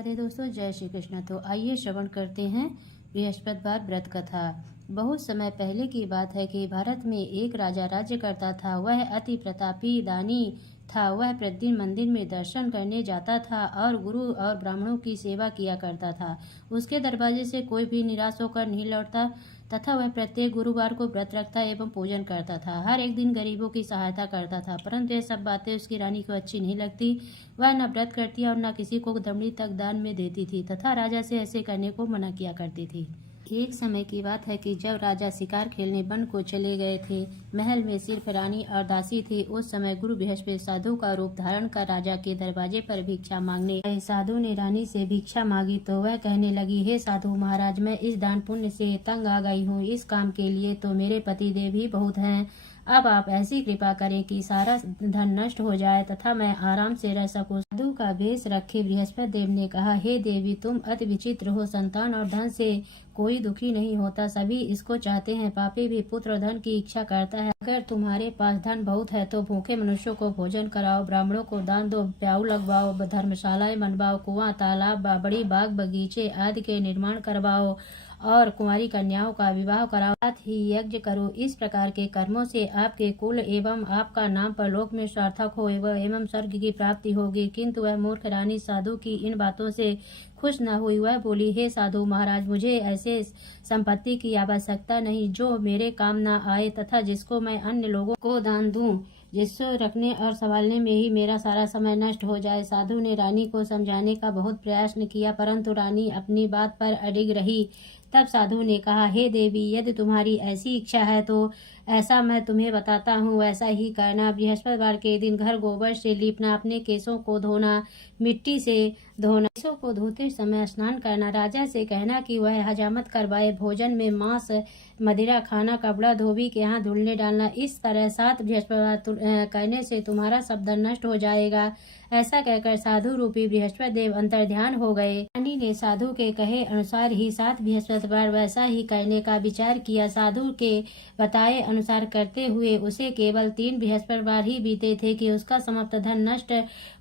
राधे दोस्तों, जय श्री कृष्ण। तो आइए श्रवण करते हैं बृहस्पतिवार व्रत कथा। बहुत समय पहले की बात है कि भारत में एक राजा राज्य करता था। वह अति प्रतापी दानी था। वह प्रतिदिन मंदिर में दर्शन करने जाता था और गुरु और ब्राह्मणों की सेवा किया करता था। उसके दरवाजे से कोई भी निराश होकर नहीं लौटता तथा वह प्रत्येक गुरुवार को व्रत रखता एवं पूजन करता था। हर एक दिन गरीबों की सहायता करता था, परंतु ये सब बातें उसकी रानी को अच्छी नहीं लगती। वह न व्रत करती और न किसी को दमड़ी तक दान में देती थी तथा राजा से ऐसे करने को मना किया करती थी। एक समय की बात है कि जब राजा शिकार खेलने वन को चले गए थे, महल में सिर्फ रानी और दासी थी। उस समय गुरु बृहस्पति साधु का रूप धारण कर राजा के दरवाजे पर भिक्षा मांगने गए। साधु ने रानी से भिक्षा मांगी तो वह कहने लगी, हे साधु महाराज, मैं इस दान पुण्य से तंग आ गई हूँ। इस काम के लिए तो मेरे पति देव ही बहुत हैं। अब आप ऐसी कृपा करें कि सारा धन नष्ट हो जाए तथा मैं आराम से रह सकूं। साधु का वेश रखे बृहस्पति देव ने कहा, हे देवी, तुम अति विचित्र हो। संतान और धन से कोई दुखी नहीं होता, सभी इसको चाहते हैं। पापी भी पुत्र धन की इच्छा करता है। अगर तुम्हारे पास धन बहुत है तो भूखे मनुष्यों को भोजन कराओ, ब्राह्मणों को दान दो, प्याऊ लगवाओ, धर्मशालाएं बनवाओ, कुआं, तालाब, बड़ी बाग बगीचे आदि के निर्माण करवाओ और कुंवारी कन्याओं का विवाह कराओ, साथ ही यज्ञ करो। इस प्रकार के कर्मों से आपके कुल एवं आपका नाम परलोक में सार्थक हो एवं स्वर्ग की प्राप्ति होगी। किंतु वह मूर्ख रानी साधु की इन बातों से खुश न हुई। वह बोली, हे साधु महाराज, मुझे ऐसे संपत्ति की आवश्यकता नहीं जो मेरे काम न आए तथा जिसको मैं अन्य लोगों को दान दूं, जिसको रखने और संभालने में ही मेरा सारा समय नष्ट हो जाए। साधु ने रानी को समझाने का बहुत प्रयास किया, परंतु रानी अपनी बात पर अडिग रही। तब साधु ने कहा, हे देवी, यदि तुम्हारी ऐसी इच्छा है तो ऐसा मैं तुम्हें बताता हूँ, वैसा ही करना। बृहस्पतिवार के दिन घर गोबर से लीपना, अपने केसों को धोना, मिट्टी से धोना, केसों को धोते समय स्नान करना, राजा से कहना कि वह हजामत करवाए, भोजन में मांस मदिरा खाना, कपड़ा धोबी के यहाँ धुलने डालना। इस तरह 7 बृहस्पतिवार करने से तुम्हारा सब धन नष्ट हो जाएगा। ऐसा कहकर साधु रूपी बृहस्पति देव अंतर्ध्यान हो गए। रानी ने साधु के कहे अनुसार ही 7 बृहस्पतिवार वैसा ही करने का विचार किया। साधु के बताए अनुसार करते हुए उसे केवल 3 बृहस्पतिवार ही बीते थे कि उसका समस्त धन नष्ट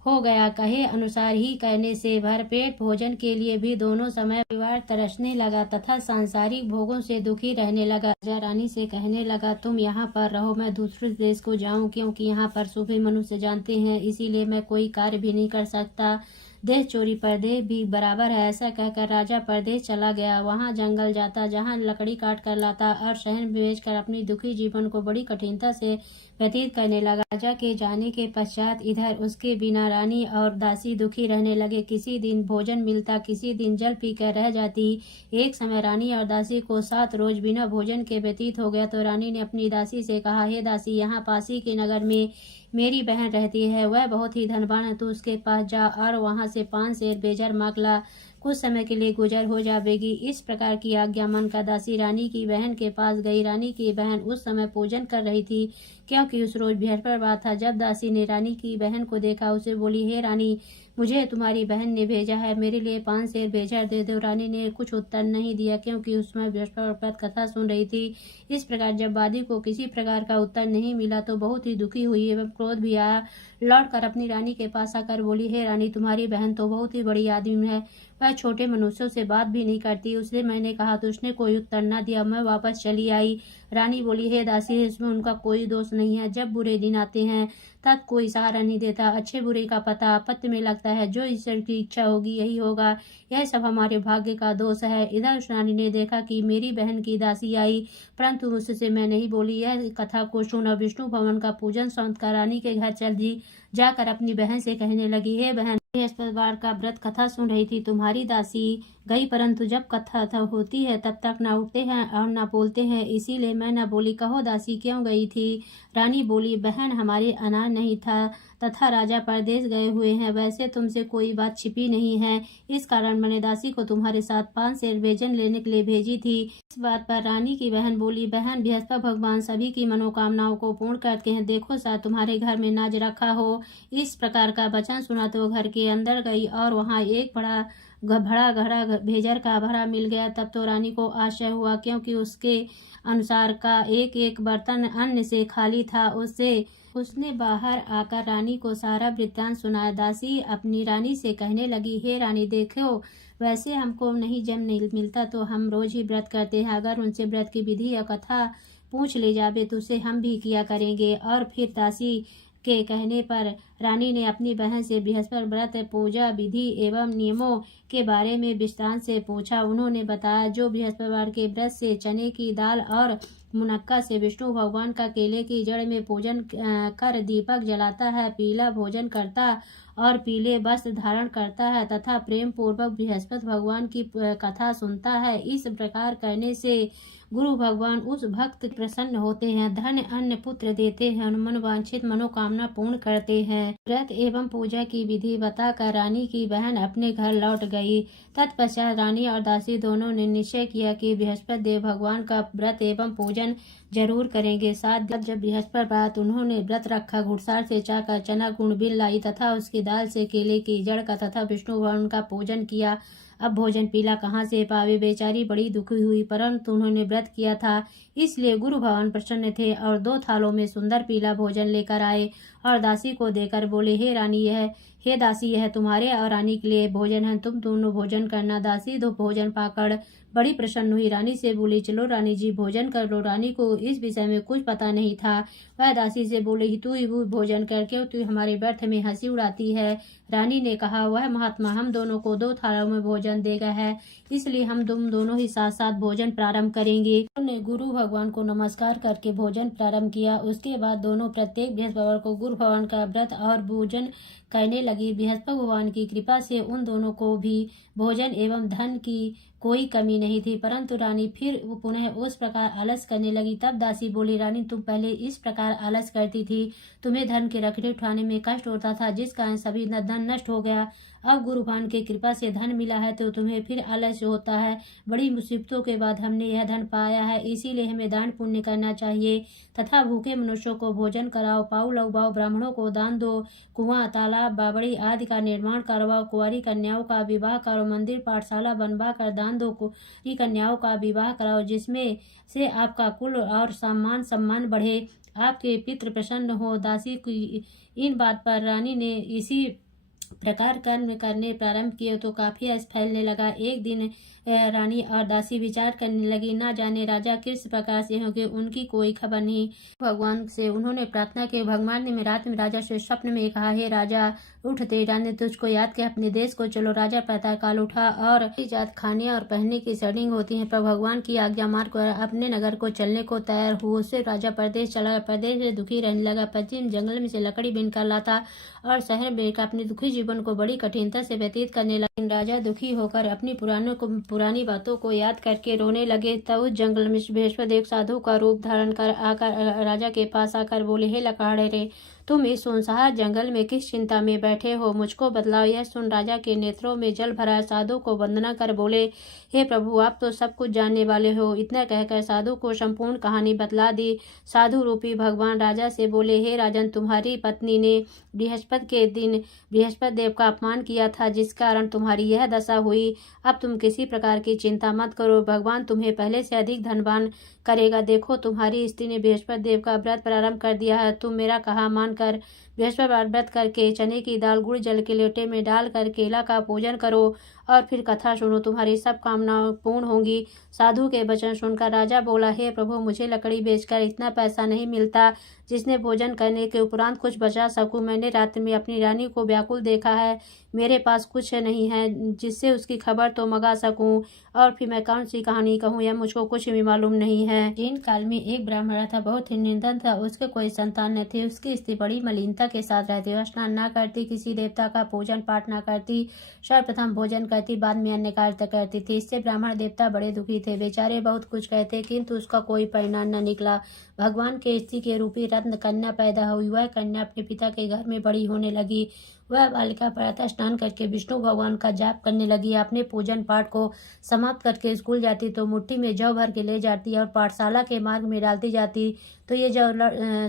हो गया। कहे अनुसार ही करने से भरपेट भोजन के लिए भी दोनों समय परिवार तरसने लगा तथा सांसारिक भोगों से दुखी रहने लगा। राजा रानी से कहने लगा, तुम यहाँ पर रहो, मैं दूसरे देश को जाऊं, क्योंकि यहाँ पर सूफी मनुष्य जानते हैं, इसीलिए मैं कोई कार्य भी नहीं कर सकता। देश चोरी परदेश भी बराबर है। ऐसा कहकर राजा परदेश चला गया। वहाँ जंगल जाता, जहाँ लकड़ी काट कर लाता और शहर बेच कर अपनी दुखी जीवन को बड़ी कठिनता से व्यतीत करने लगा। राजा के जाने के पश्चात इधर उसके बिना रानी और दासी दुखी रहने लगे। किसी दिन भोजन मिलता, किसी दिन जल पीकर रह जाती। एक समय रानी और दासी को 7 रोज बिना भोजन के व्यतीत हो गया तो रानी ने अपनी दासी से कहा, हे दासी, यहाँ पासी के नगर में मेरी बहन रहती है, वह बहुत ही धनवान है, तू उसके पास जा और वहां से 5 सेर बेजर मांग ला, कुछ समय के लिए गुजर हो जाएगी। इस प्रकार की आज्ञा मानकर दासी रानी की बहन के पास गई। रानी की बहन उस समय पूजन कर रही थी, क्योंकि उस रोज बृहस्पतिवार था। जब दासी ने रानी की बहन को देखा, उसे बोली, हे रानी, मुझे तुम्हारी बहन ने भेजा है, मेरे लिए 5 सेर बेजर दे दो। रानी ने कुछ उत्तर नहीं दिया, क्योंकि उसमें बृहस्पतिवार कथा सुन रही थी। इस प्रकार जब वादी को किसी प्रकार का उत्तर नहीं मिला तो बहुत ही दुखी हुई एवं क्रोध भी आया। लौट कर अपनी रानी के पास आकर बोली, हे रानी, तुम्हारी बहन तो बहुत ही बड़ी आदमी है, वह छोटे मनुष्यों से बात भी नहीं करती। उससे मैंने कहा तो उसने कोई उत्तर न दिया, मैं वापस चली आई। रानी बोली, हे दासी, इसमें उनका कोई दोष नहीं है। जब बुरे दिन आते हैं तब कोई सहारा नहीं देता। अच्छे बुरे का पता आपत्ति में लगता है। जो ईश्वर की इच्छा होगी यही होगा। यह सब हमारे भाग्य का दोष है। इधर उस रानी ने देखा कि मेरी बहन की दासी आई, परंतु उससे मैं नहीं बोली। यह कथा को सुन और विष्णु भवन का पूजन सौंध कर रानी के घर चल दी। जाकर अपनी बहन से कहने लगी, हे बहन, बृहस्पतिवार का व्रत कथा सुन रही थी, तुम्हारी दासी गई, परंतु जब कथा होती है तब तक न उठते हैं और न बोलते हैं, इसीलिए मैं न बोली। कहो दासी, क्यों गई थी? रानी बोली, बहन, हमारे अनाज नहीं था तथा राजा परदेश गए हुए हैं। वैसे तुमसे कोई बात छिपी नहीं है, इस कारण मैंने दासी को तुम्हारे साथ 5 सेर बेजन लेने के लिए भेजी थी। इस बात पर रानी की बहन बोली, बहन, बृहस्पति भगवान सभी की मनोकामनाओं को पूर्ण करते हैं, देखो शायद तुम्हारे घर में नाज रखा हो। इस प्रकार का वचन सुना तो घर के अंदर गई और वहाँ एक बड़ा घड़ा भेजर का भरा मिल गया। तब तो रानी को आश्चर्य हुआ, क्योंकि उसके अनुसार का एक एक बर्तन अन्न से खाली था। उससे उसने बाहर आकर रानी को सारा वृत्तांत सुनाया। दासी अपनी रानी से कहने लगी, हे रानी, देखो, वैसे हमको नहीं जन्म नहीं मिलता तो हम रोज ही व्रत करते हैं। अगर उनसे व्रत की विधि या कथा पूछ ले जावे तो उसे हम भी किया करेंगे। और फिर दासी के कहने पर रानी ने अपनी बहन से बृहस्पति व्रत पूजा विधि एवं नियमों के बारे में विस्तार से पूछा। उन्होंने बताया, जो बृहस्पतिवार के व्रत से चने की दाल और मुनक्का से विष्णु भगवान का केले की जड़ में पूजन कर दीपक जलाता है, पीला भोजन करता और पीले वस्त्र धारण करता है तथा प्रेम पूर्वक बृहस्पति भगवान की कथा सुनता है, इस प्रकार करने से गुरु भगवान उस भक्त प्रसन्न होते हैं, धन अन्न पुत्र देते हैं, मन वांछित मनोकामना पूर्ण करते हैं। व्रत एवं पूजा की विधि बताकर रानी की बहन अपने घर लौट गई। तत्पश्चात रानी और दासी दोनों ने निश्चय किया कि बृहस्पति देव भगवान का व्रत एवं पूजन जरूर करेंगे। साथ जब बृहस्पतिवार उन्होंने व्रत रखा, घुड़सार से चाकर चना गुण बिल लाई तथा उसकी दाल से केले की जड़ का तथा विष्णु भगवान का पूजन किया। अब भोजन पीला कहाँ से पावे, बेचारी बड़ी दुखी हुई, परंतु उन्होंने व्रत किया था इसलिए गुरु भगवान प्रसन्न थे और 2 थालों में सुंदर पीला भोजन लेकर आए और दासी को देकर बोले, हे दासी, यह तुम्हारे और रानी के लिए भोजन है, तुम दोनों भोजन करना। दासी दो भोजन पाकर बड़ी प्रसन्न हुई, रानी से बोली, चलो रानी जी भोजन कर लो। रानी को इस विषय में कुछ पता नहीं था। वह दासी से बोली, तू ही भोजन करके तू हमारे व्यर्थ में हंसी उड़ाती है। रानी ने कहा, वह महात्मा हम दोनों को 2 थालों में भोजन देगा है, इसलिए हम तुम दोनों ही साथ साथ भोजन प्रारंभ करेंगे। उन्होंने गुरु भगवान को नमस्कार करके भोजन प्रारंभ किया। उसके बाद दोनों प्रत्येक बृहस्पतिवार को गुरु भगवान का व्रत और भोजन करने लगी। बृहस्पति भगवान की कृपा से उन दोनों को भी भोजन एवं धन की कोई कमी नहीं थी, परंतु रानी फिर पुनः उस प्रकार आलस करने लगी। तब दासी बोली, रानी, तुम पहले इस प्रकार आलस करती थी, तुम्हें धन के रखने उठाने में कष्ट होता था, जिस कारण सभी धन नष्ट हो गया। अब गुरु भगवान की कृपा से धन मिला है तो तुम्हें फिर आलस्य होता है। बड़ी मुसीबतों के बाद हमने यह धन पाया है, इसीलिए हमें दान पुण्य करना चाहिए तथा भूखे मनुष्यों को भोजन कराओ, पाऊ लगवाओ, ब्राह्मणों को दान दो, कुआं तालाब बावड़ी आदि का निर्माण करवाओ, कुंवारी कन्याओं का विवाह करो, मंदिर पाठशाला बनवा कर दान दो, कुंवारी कन्याओं का विवाह कराओ, जिसमें से आपका कुल और सम्मान बढ़े, आपके पितृ प्रसन्न हो। दासी की इन बात पर रानी ने इसी प्रकार कर्म करने प्रारंभ किए तो काफी यश फैलने लगा। एक दिन रानी और दासी विचार करने लगी, ना जाने राजा किस प्रकार से होंगे, उनकी कोई खबर नहीं। भगवान से उन्होंने प्रार्थना की। भगवान ने रात में राजा से स्वप्न में कहा, हे राजा, उठ तेरा ने तुझको याद के अपने देश को चलो। राजा प्रातः काल उठा और जात खाने और पहनने की शर्टिंग होती है, पर भगवान की आज्ञा मानकर अपने नगर को चलने को तैयार हुआ। उससे राजा प्रदेश चला। प्रदेश में दुखी रहने लगा। पश्चिम जंगल में से लकड़ी बीनकर लाता और शहर में अपने दुखी जीवन को बड़ी कठिनता से व्यतीत करने लगा। राजा दुखी होकर अपनी पुरानी बातों को याद करके रोने लगे। तब उस जंगल में बृहस्पति एक साधु का रूप धारण कर आकर राजा के पास आकर बोले, हे लकाड़े रे, तुम इस सुनसान जंगल में किस चिंता में बैठे हो, मुझको बतलाओ। यह सुन राजा के नेत्रों में जल भरा। साधु को वंदना कर बोले, हे प्रभु, आप तो सब कुछ जानने वाले हो। इतना कहकर साधु को संपूर्ण कहानी बतला दी। साधु रूपी भगवान राजा से बोले, हे राजन, तुम्हारी पत्नी ने बृहस्पति के दिन बृहस्पति देव का अपमान किया था, जिस कारण तुम्हारी यह दशा हुई। अब तुम किसी प्रकार की चिंता मत करो, भगवान तुम्हें पहले से अधिक धनवान करेगा। देखो, तुम्हारी स्त्री ने बृहस्पति देव का व्रत प्रारंभ कर दिया है। तुम मेरा कहा मानकर बृहस्पतिवार व्रत करके चने की दाल गुड़ जल के लोटे में डालकर केला का पूजन करो और फिर कथा सुनो, तुम्हारी सब कामनाएं पूर्ण होंगी। साधु के वचन सुनकर राजा बोला, हे प्रभु, मुझे लकड़ी बेचकर इतना पैसा नहीं मिलता जिसने भोजन करने के उपरांत कुछ बचा सकूं। मैंने रात्रि में अपनी रानी को व्याकुल देखा है, मेरे पास कुछ नहीं है जिससे उसकी खबर तो मंगा सकूं, और फिर मैं कौन सी कहानी कहूँ, यह मुझको कुछ भी मालूम नहीं है। जीन काल में एक ब्राह्मण था, बहुत ही निर्धन था, उसके कोई संतान न थे। उसकी स्त्री बड़ी मलिनता के साथ रहती, वह स्नान न करती, किसी देवता का पूजन पाठ न करती, सर्वप्रथम भोजन करती, बाद में अन्य कार्य करती थी। इससे ब्राह्मण देवता बड़े दुखी थे। बेचारे बहुत कुछ कहते, किंतु उसका कोई परिणाम न निकला। भगवान के स्त्री के रूपी रत्न कन्या पैदा हुई। वह कन्या अपने पिता के घर में बड़ी होने लगी। वह बालिका प्रातः स्नान करके विष्णु भगवान का जाप करने लगी। अपने पूजन पाठ को समाप्त करके स्कूल जाती तो मुट्ठी में जौ भर के ले जाती और पाठशाला के मार्ग में डालती जाती तो ये जौ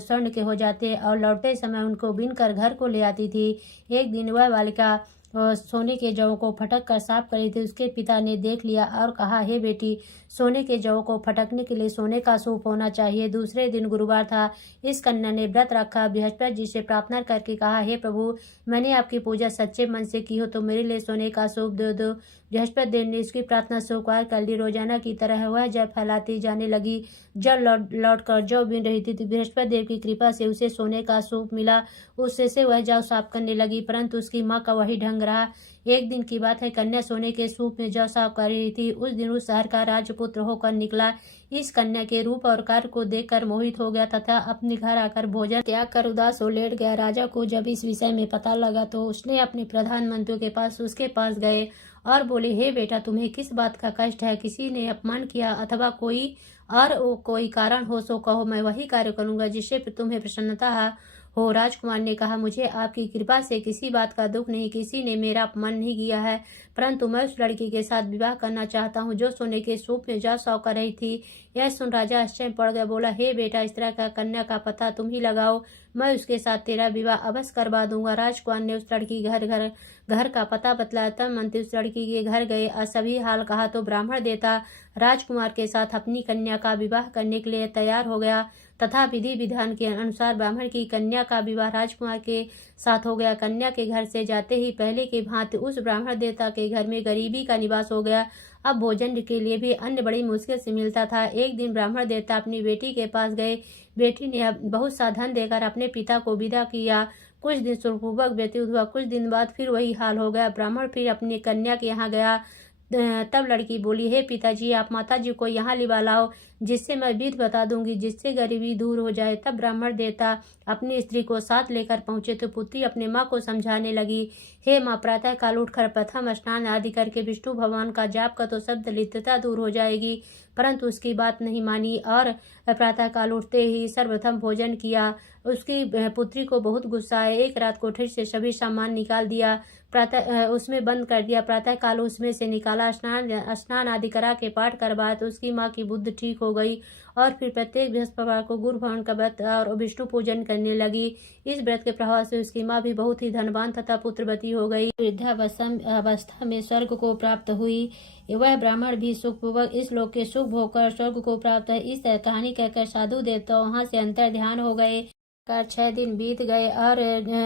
स्वर्ण के हो जाते और लौटते समय उनको बीन कर घर को ले आती थी। एक दिन वह बालिका सोने के जौ को फटक कर साफ करी थी। उसके पिता ने देख लिया और कहा, हे बेटी, सोने के जौ को फटकने के लिए सोने का सूप होना चाहिए। दूसरे दिन गुरुवार था। इस कन्या ने व्रत रखा। बृहस्पति जी से प्रार्थना करके कहा, हे प्रभु, मैंने आपकी पूजा सच्चे मन से की हो तो मेरे लिए सोने का सूप दे दो। बृहस्पति देव ने इसकी प्रार्थना स्वीकार कर ली। रोजाना की तरह वह जल फैलाती जाने लगी। जल लौट कर जौ बीन रही थी। बृहस्पति देव की कृपा से उसे सोने का सूप मिला। उससे से वह जौ साफ करने लगी, परंतु उसकी माँ का वही ढंग रहा। एक दिन की बात है, कन्या सोने के सूप में जौ साफ कर रही थी। उस दिन उस शहर का राजपुत्र होकर निकला। इस कन्या के रूप और कार्य को देखकर मोहित हो गया तथा अपने घर आकर भोजन त्याग कर उदास हो लेट गया। राजा को जब इस विषय में पता लगा तो उसने अपने प्रधानमंत्री के पास उसके पास गए और बोले, हे बेटा, तुम्हें किस बात का कष्ट है? किसी ने अपमान किया अथवा कोई कारण हो सो कहो, मैं वही कार्य करूंगा जिससे तुम्हें प्रसन्नता हो। राजकुमार ने कहा, मुझे आपकी कृपा से किसी बात का दुख नहीं, किसी ने मेरा अपमान नहीं किया है, परंतु मैं उस लड़की के साथ विवाह करना चाहता हूँ जो सोने के सूप में जौ साफ कर रही थी। यह सुन राजा आश्चर्य पड़ गया। बोला, हे बेटा, इस तरह का कन्या का पता तुम ही लगाओ, मैं उसके साथ तेरा विवाह अवश्य करवा दूंगा। राजकुमार ने उस लड़की घर का पता बतलाया। तब मंत्री उस लड़की के घर गए और सभी हाल कहा तो ब्राह्मण देवता राजकुमार के साथ अपनी कन्या का विवाह करने के लिए तैयार हो गया तथा विधि विधान के अनुसार ब्राह्मण की कन्या का विवाह राजकुमार के साथ हो गया। कन्या के घर से जाते ही पहले की भांति उस ब्राह्मण देवता के घर में गरीबी का निवास हो गया। अब भोजन के लिए भी अन्न बड़ी मुश्किल से मिलता था। एक दिन ब्राह्मण देवता अपनी बेटी के पास गए। बेटी ने बहुत सा धन देकर अपने पिता को विदा किया। कुछ दिन सुखपूर्वक व्यतीत हुआ। कुछ दिन बाद फिर वही हाल हो गया। ब्राह्मण फिर अपनी कन्या के यहाँ गया। तब लड़की बोली, हे पिताजी, आप माताजी को यहाँ लिवा लाओ, जिससे मैं विधि बता दूंगी, जिससे गरीबी दूर हो जाए। तब ब्राह्मण देवता अपनी स्त्री को साथ लेकर पहुंचे तो पुत्री अपने माँ को समझाने लगी, हे माँ, प्रातः काल उठकर प्रथम स्नान आदि करके विष्णु भगवान का जाप कर तो शब्द लिप्तता दूर हो जाएगी। परंतु उसकी बात नहीं मानी और प्रातः काल उठते ही सर्वप्रथम भोजन किया। उसकी पुत्री को बहुत गुस्सा आया। एक रात कोठरी से सभी सामान निकाल दिया, प्रातः उसमें बंद कर दिया। प्रातः काल उसमें से निकाला, स्नान आदि करा के पाठ करवाया तो उसकी माँ की बुद्धि ठीक हो गई और फिर प्रत्येक बृहस्पतिवार को गुरु भवन का व्रत और विष्णु पूजन करने लगी। इस व्रत के प्रभाव से उसकी माँ भी बहुत ही धनवान तथा पुत्रवती हो गई। वृद्धावस्था में स्वर्ग को प्राप्त हुई। वह ब्राह्मण भी सुखपूर्वक इस लोक के सुख भोग कर स्वर्ग को प्राप्त है। इस कहानी कहकर साधु देवता वहां से अंतर ध्यान हो गए। 6 दिन बीत गए और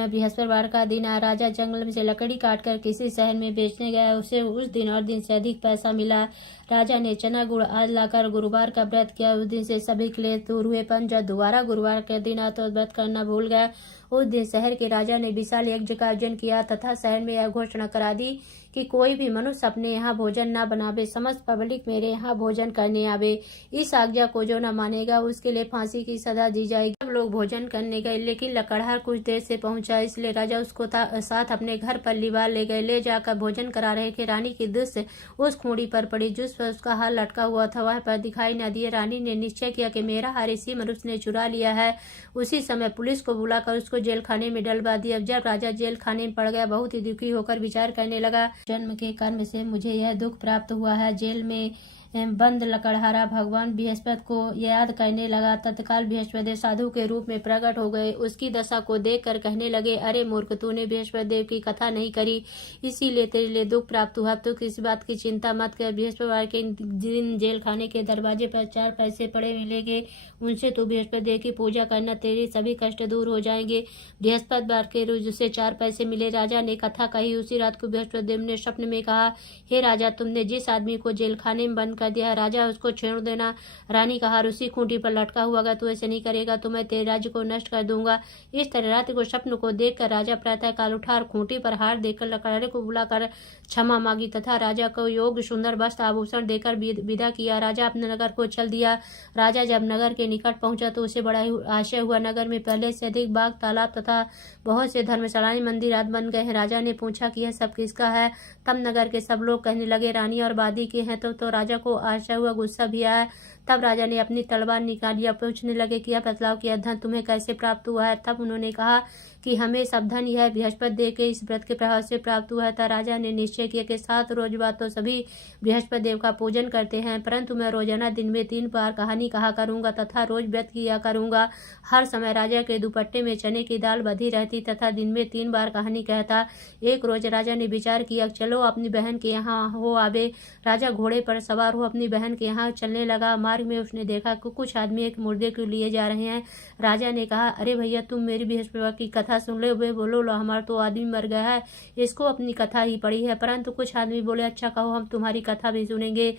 बृहस्पतिवार का दिन आया। राजा जंगल से लकड़ी काटकर किसी शहर में बेचने गया। उसे उस दिन और दिन से अधिक पैसा मिला। राजा ने चना गुड़ आदि लाकर गुरुवार का व्रत किया। उस दिन से सभी क्लेश दूर हुए। पर जब दोबारा गुरुवार का दिन आया तो व्रत करना भूल गया। उस दिन शहर के राजा ने विशाल यज्ञ का आयोजन किया तथा शहर में यह घोषणा करा दी कि कोई भी मनुष्य अपने यहाँ भोजन न बनावे, समस्त पब्लिक मेरे यहाँ भोजन करने आवे। इस आज्ञा को जो न मानेगा उसके लिए फांसी की सजा दी जाएगी। सब लोग भोजन करने गए, लेकिन लकड़हार कुछ देर से पहुंचा, इसलिए राजा उसको साथ अपने घर पर लिवा ले गए। ले जाकर भोजन करा रहे थे। रानी की दृष्टि उस खूंटी पर पड़ी जिस पर उसका हार लटका हुआ था। वह पर दिखाई न दिए। रानी ने निश्चय किया कि मेरा हार इसी मनुष्य ने चुरा लिया है। उसी समय पुलिस को बुलाकर उसको जेल खाने में डलवा दिया। जब राजा जेल खाने में पड़ गया, बहुत ही दुखी होकर विचार करने लगा, जन्म के कर्म से मुझे यह दुख प्राप्त हुआ है। जेल में बंद लकड़हारा भगवान बृहस्पति को याद करने लगा। तत्काल बृहस्पति साधु के रूप में प्रकट हो गए। उसकी दशा को देखकर कहने लगे, अरे मूर्ख, तूने बृहस्पति देव की कथा नहीं करी, इसीलिए तेरे लिए दुख प्राप्त हुआ। तो किसी बात की चिंता मत कर। बृहस्पतिवार के दिन जेल खाने के दरवाजे पर 4 पैसे पड़े मिलेंगे, उनसे तू बृहस्पति देव की पूजा करना, तेरे सभी कष्ट दूर हो जाएंगे। बृहस्पतिवार के रोज उसे 4 पैसे मिले। राजा ने कथा कही। उसी रात को बृहस्पति देव ने स्वप्न में कहा, हे राजा, तुमने जिस आदमी को जेल खाने में बंद कर दिया, राजा उसको छोड़ देना। रानी का हार उसी खूंटी पर लटका हुआ, अगर तू ऐसे नहीं करेगा तो मैं तेरे राज्य को नष्ट कर दूंगा। इस तरह रात को स्वप्न को देखकर राजा प्रातः काल उठा और खूंटी पर हार देकर लकड़हारे को बुलाकर क्षमा मांगी तथा राजा को योग सुंदर वस्त्र आभूषण देकर विदा किया। राजा अपने नगर को चल दिया। राजा जब नगर के निकट पहुंचा तो उसे बड़ा आश्चर्य हुआ। नगर में पहले से अधिक बाग, तालाब तथा बहुत से धर्मशालाएं, मंदिर आदि बन गए हैं। राजा ने पूछा कि यह सब किसका है? तब नगर के सब लोग कहने लगे, रानी और वादी के हैं। तो राजा को आशा हुआ, गुस्सा भी आया तब राजा ने अपनी तलवार निकाली और पूछने लगे कि अब बतलाओ कि यह धन तुम्हें कैसे प्राप्त हुआ है। तब उन्होंने कहा कि हमें सब धन यह बृहस्पति देव के इस व्रत के प्रभाव से प्राप्त हुआ है। तब राजा ने निश्चय किया कि 7 रोज बाद तो सभी बृहस्पति देव का पूजन करते हैं, परंतु मैं रोजाना दिन में 3 बार कहानी कहा करूंगा तथा रोज व्रत किया करूंगा। हर समय राजा के दुपट्टे में चने की दाल बधी रहती तथा दिन में 3 बार कहानी कहता। एक रोज राजा ने विचार किया, चलो अपनी बहन के यहाँ हो आवे। राजा घोड़े पर सवार हो अपनी बहन के यहाँ चलने लगा। मार्ग में उसने देखा कि कुछ आदमी एक मुर्दे को लिए जा रहे हैं। राजा ने कहा, अरे भैया, तुम मेरी बृहस्पति की कथा सुन ले। वे बोलो, लो हमारा तो आदमी मर गया है, इसको अपनी कथा ही पढ़ी है। परंतु कुछ आदमी बोले, अच्छा कहो, हम तुम्हारी कथा भी सुनेंगे।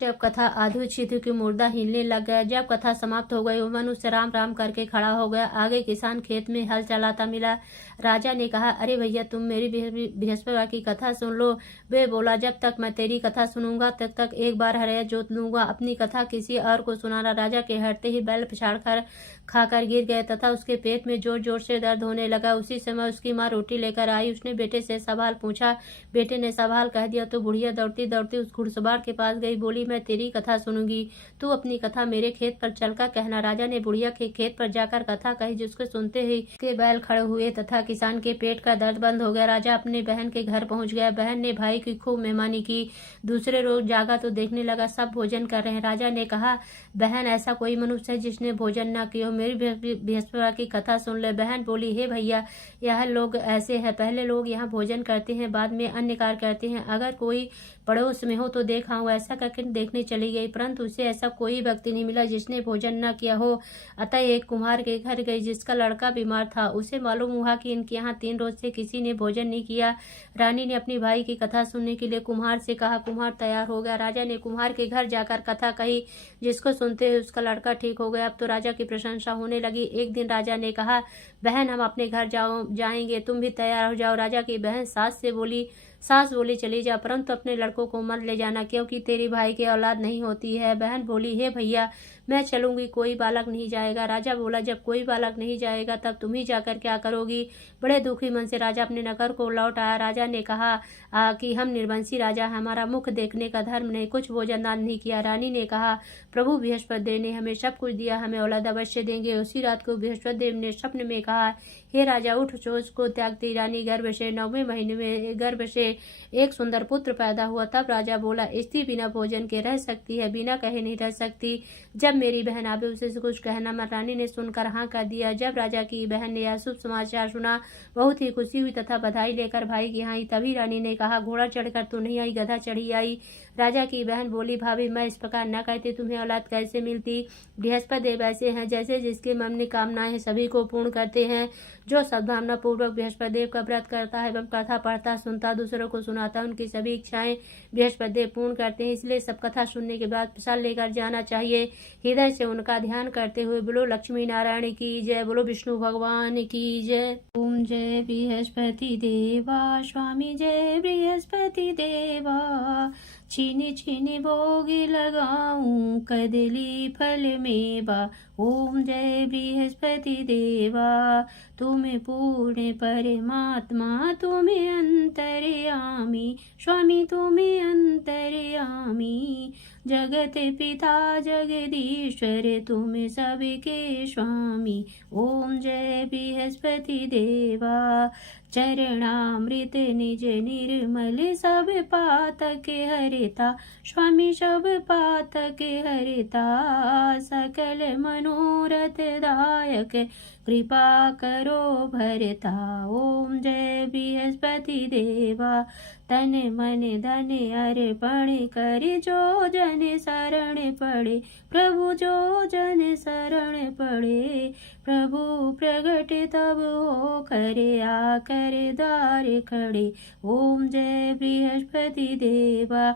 जब कथा आधु छिधु की मुर्दा हिलने लग गया। जब कथा समाप्त हो गई, मनुष्य राम राम करके खड़ा हो गया। आगे किसान खेत में हल चलाता मिला। राजा ने कहा, अरे भैया, तुम मेरी बृहस्पति की कथा सुन लो। वे बोला, जब तक मैं तेरी कथा सुनूंगा तब तक एक बार हरया जोत लूंगा, अपनी कथा किसी और को सुनाना। राजा के हटते ही बैल पछाड़ कर खाकर गिर गए तथा उसके पेट में जोर जोर से दर्द होने लगा। उसी समय उसकी माँ रोटी लेकर आई। उसने बेटे से सवाल पूछा। बेटे ने सवाल कह दिया तो बुढ़िया दौड़ती दौड़ती उस घुड़सवार के पास गई। बोली, मैं तेरी कथा सुनूंगी, तू अपनी कथा मेरे खेत पर चलकर कहना। राजा ने बुढ़िया के खेत पर जाकर कथा कही, जिसको सुनते ही के बैल खड़े हुए तथा किसान के पेट का दर्द बंद हो गया। राजा अपने बहन के घर पहुंच गया। बहन ने भाई की खूब मेहमानी की। दूसरे रोज जागा तो देखने लगा सब भोजन कर रहे हैं। राजा ने कहा, बहन, ऐसा कोई मनुष्य है जिसने भोजन न किया हो, मेरी बृहस्पति की कथा सुन ले। बहन बोली, हे भैया, यह लोग ऐसे हैं, पहले लोग यहाँ भोजन करते हैं, बाद में अन्य कार्य करते हैं। अगर कोई पड़ोस में हो तो देखा हूँ। ऐसा करके देखने चली गई, परंतु उसे ऐसा कोई व्यक्ति नहीं मिला जिसने भोजन न किया हो। अतः एक कुम्हार के घर गई जिसका लड़का बीमार था। उसे मालूम हुआ कि इनके यहाँ 3 रोज से किसी ने भोजन नहीं किया। रानी ने अपनी भाई की कथा सुनने के लिए कुम्हार से कहा। कुम्हार तैयार हो गया। राजा ने कुम्हार के घर जाकर कथा कही, जिसको सुनते हुए उसका लड़का ठीक हो गया। अब तो राजा की प्रशंसा होने लगी। एक दिन राजा ने कहा, बहन, हम अपने घर जाएंगे, तुम भी तैयार हो जाओ। राजा की बहन सास बोली, चली जा, परंतु अपने लड़कों को मत ले जाना, क्योंकि तेरी भाई की औलाद नहीं होती है। बहन बोली, हे भैया, मैं चलूंगी, कोई बालक नहीं जाएगा। राजा बोला, जब कोई बालक नहीं जाएगा तब तुम ही जाकर क्या करोगी। बड़े दुखी मन से राजा अपने नगर को लौट आया। राजा ने कहा कि हम निर्वंशी राजा, हमारा मुख देखने का धर्म नहीं, कुछ भोजन दान नहीं किया। रानी ने कहा, प्रभु बृहस्पति देव ने हमें सब कुछ दिया, हमें औलाद अवश्य देंगे। उसी रात को बृहस्पति देव ने स्वप्न में कहा, हे राजा, उठ, सोच को त्यागती रानी गर्भ से 9वें महीने में गर्भ से एक सुंदर पुत्र पैदा हुआ। तब राजा बोला, स्त्री बिना भोजन के रह सकती है, बिना कहे नहीं रह सकती। जब मेरी बहन आवे उसे कुछ कहना मत। रानी ने सुनकर हाँ कर दिया। जब राजा की बहन ने यह शुभ समाचार सुना, बहुत ही खुशी हुई तथा बधाई लेकर भाई के यहाँ आई। तभी रानी ने कहा, घोड़ा चढ़कर तो नहीं आई, गधा चढ़ी आई। राजा की बहन बोली, भाभी, मैं इस प्रकार न कहती, तुम्हें औलाद कैसे मिलती। बृहस्पति देव ऐसे हैं जैसे जिसके मन में कामनाएं सभी को पूर्ण करते हैं। जो सद्भावना पूर्वक बृहस्पति देव का व्रत करता है एवं कथा पढ़ता, सुनता, दूसरों को सुनाता, उनकी सभी इच्छाएं बृहस्पति देव पूर्ण करते हैं। इसलिए सब कथा सुनने के बाद प्रसाद लेकर जाना चाहिए। हृदय से उनका ध्यान करते हुए बोलो लक्ष्मी नारायण की जय, बोलो विष्णु भगवान की जय। ओम जय बृहस्पति देवा, स्वामी जय बृहस्पति देवा। छीनी छीनी भोग लगाऊं, कदली फल मेवा। ओम जय बृहस्पति देवा, तुम्हें पूर्ण परमात्मा, तुम्हें अंतर्यामी, स्वामी तुम्हें अंतर्यामी। जगत पिता जगदीश्वर, तुम सबके स्वामी। ओम जय बृहस्पति देवा। चरणामृत निज निर्मल, सब पातक हरिता, स्वामी सब पातक हरिता। सकल मनोरथ दायक, कृपा करो भरता। ओम जय बृहस्पति देवा। तन मन धन अर्पण कर, जो जन शरण पड़े, प्रभु जो जन शरण पड़े। प्रभु प्रगट तब हो करे, आकर द्वार खड़े। ओम जय बृहस्पति देवा।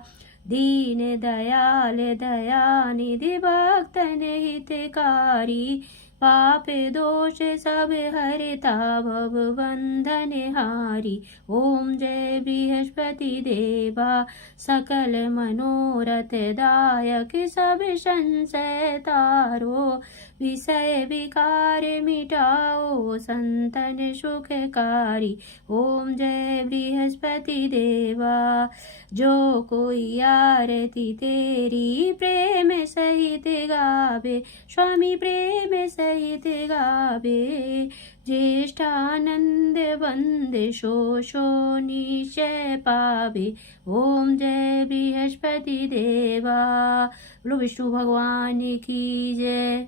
दीन दयाल दयानिधि, भक्तन हितकारी। पाप दोष सब हरता, भव बंधन हारी। ओम जय बृहस्पति देवा। सकल मनोरथ दायक, सब संशय तारो। विषय विकार मिटाओ, संतन सुखकारी। ओम जय बृहस्पति देवा। जो कोई आरती तेरी प्रेम सही सहित गावे, स्वामी प्रेम सहित गावे। ज्येष्ठानंद वंदे शो शो निश्चय पावे। ओम जय बृहस्पति देवा। बोलो विष्णु भगवान की जय।